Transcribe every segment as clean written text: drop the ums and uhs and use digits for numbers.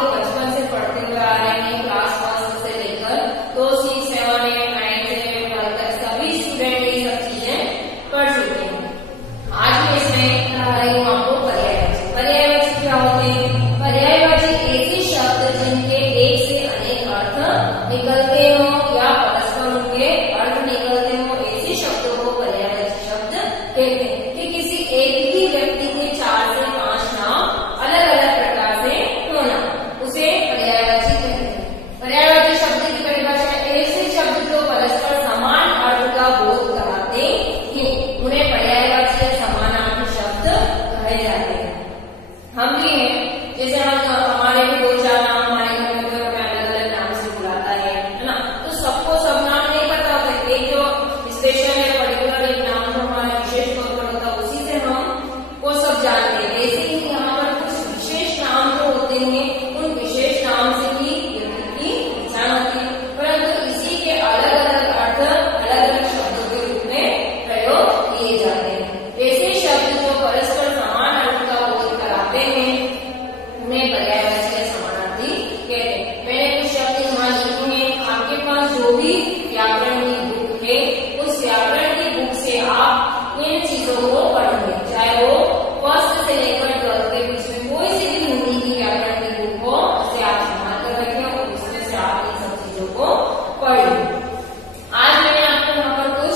लोग बचपन से पढ़ते हुए आ रहे हैं, क्लास 1 से लेकर तो 6, 7, 8, 9 से 12 तक सभी स्टूडेंट ये सब चीजें पढ़ चुके हैं। आज मैं इसमें पढ़ा रही हूँ आपको पर्यायवाची। पर्यायवाची क्या होते हैं? पर्यायवाची ऐसे शब्द जिनके एक से अनेक अर्थ निकलते हो या परस्पर उनके अर्थ निकलते हो, ऐसे शब्दों को पर्यायवाची शब्द कहते हैं। कि किसी एक ही व्यक्ति के 4 से 5 नाम अलग अलग प्रकार से होना, उसे पर्यायवाची कहते हैं। पर्यायवाची शब्द की परिभाषा ऐसे शब्द जो परस्पर समान अर्थ का बोध कराते हैं, उन्हें पर्यायवाची या समानार्थी शब्द कहे जाते हैं। हम भी हैं, जैसे हमारे भी 2-4 नाम हमारे घर में कोई हमें अलग अलग नाम से बुलाता है ना, तो सबको सब नाम नहीं पता होता। एक जो स्पेशल है, पर्टिकुलर एक नाम जो हमारा विशेष तौर पर होता है, उसी से हम वो सब जानते हैं। ऐसे ही यहाँ पर कुछ विशेष नाम जो होते हैं, उन विशेष नाम से ही व्यक्ति की पहचान होती है, परंतु इसी के अलग अलग अर्थ अलग अलग शब्दों के रूप में प्रयोग किए जाते हैं। ऐसे शब्द जो परस्पर समान अर्थ का बोध कराते हैं, उन्हें पर्यायवाची या समानार्थी कहते हैं। मैंने कुछ शब्द यहाँ लिखे हैं, आपके पास जो भी व्याकरण की बुक है, उस व्याकरण की बुक से आप इन चीजों को पढ़ेंगे, चाहे वो 1st से लेकर 12th के बीच में कोई सी भी हिंदी की व्याकरण की बुक हो, उसे आप संभाल कर रखें और उसमें से आप इन सब चीजों को पढ़ें। आज मैंने आपको यहाँ पर कुछ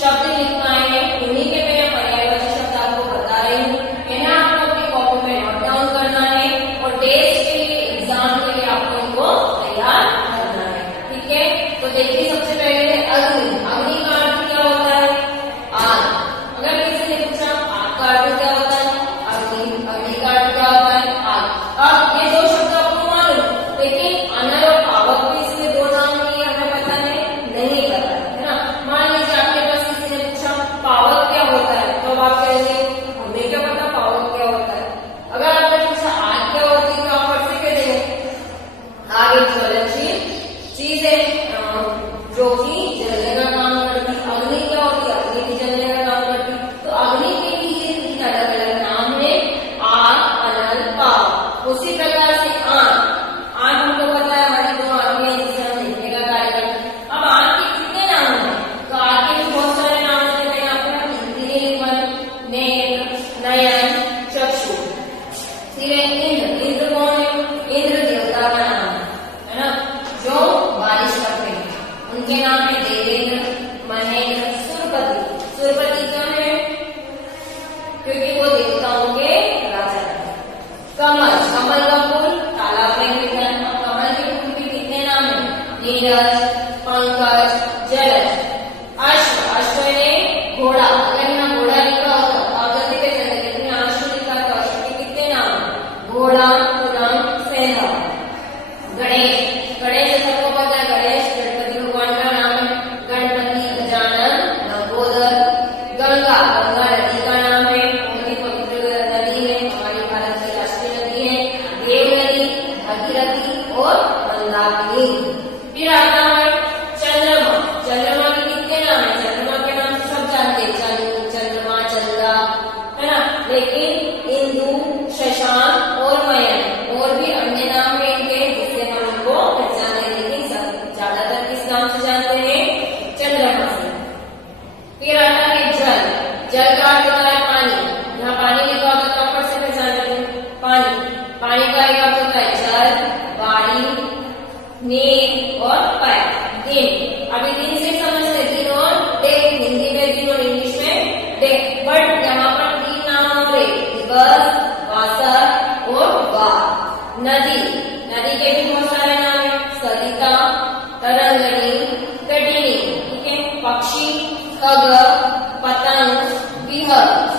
शब्द लिखवाए हैं, उन्हीं के मैं पर्यायवाची शब्द आपको बता रही हूँ। इन्हें आपको अपनी कॉपी में नोट डाउन करना है और टेस्ट के लिए, एग्जाम के लिए आपको इनको तैयार करना है। ठीक है, तो देखिए सबसे पहले अग्नि। अग्नि का अर्थ क्या होता है? आग। अगर किसी ने पूछा आग का अर्थ क्या होता है? अग्नि। अग्नि का अर्थ क्या होता है? आग। अब ये 2 शब्द आपको मालूम, लेकिन अनल और पावक भी इसमें 2 नाम लिए हमें पता नहीं पता है ना। मान लीजिए आपके पास किसी ने पूछा पावक क्या होता है, तो आप कहेंगे हमें क्या पता पावक क्या होता है। अगर आपने पूछा आग क्या होती है, तो आप फट से कह देंगे आग एक ज्वलनशील चीज है जो कि जलने का काम करती है। अग्नि क्या होती है? अग्नि भी जलने का काम करती है। तो अग्नि के भी ये 3 अलग अलग नाम है, आग, अनल, पावक। उसी प्रकार से आग हमको पता है हमारी 2 आंखें हैं जिसे हम देखने का कार्य करते हैं। अब आग के कितने नाम हैं? तो आग के भी बहुत सारे नाम होते हैं। यहाँ पर इंद्रिय लिखवाए, नेत्र, नयन, चक्षु। फिर इंद्र कौन है? इंद्र देवता का नाम है ना, जो बारिश करते हैं। उनके नाम है देवेंद्र, महेंद्र, सुरपति। सुरपति क्यों है? क्योंकि वो देवताओं के राजा है। कमल। कमल का फूल तालाब में खिलता है। अब कमल के फूल के कितने नाम है? नीरज, पंकज, जलज। अश्व। अश्व ने घोड़ा। अगर यहाँ घोड़ा लिखा होता तो आप जल्दी कह सकते, लेकिन अश्व लिखा तो अश्व के कितने नाम है? घोड़ा, पुरम, सेंधा। गणेश। गणेश सबको पता है, गणेश गणपति भगवान का नाम है। गणपति, गजानन, लंबोदर। गंगा। गंगा नदी का नाम है, बहुत ही पवित्र नदी है, हमारी भारत की राष्ट्रीय नदी है। देव नदी, भागीरथी और मंदाकिनी। फिर आता है चंद्रमा। चंद्रमा के कितने नाम है? चंद्रमा के नाम से सब जानते हैं, चंद्रमा, चंद्रा, है ना। लेकिन इंदु, शशांक और मयन और भी अन्य नाम है इनके, जिससे हम उनको पहचानते हैं, लेकिन ज्यादातर किस नाम से जानते हैं? चंद्रमा से। फिर आता है जल। जल का अर्थ होता है पानी। यहाँ पानी लिखा होता है, कहाँ से पहचान लेते हैं? पानी। पानी का एक अर्थ होता है जल, बाड़ी, नीर और पैर, दिन। अभी दिन से समझते दिन और डे, हिंदी में दिन और इंग्लिश में डे, बट यहाँ पर 3 नाम हो गए, दिवस, वासर और वार। नदी। नदी के भी बहुत सारे नाम है, सरिता, तरंगनी, कटिनी। ठीक है। पक्षी, खग, पतंग, विहंग।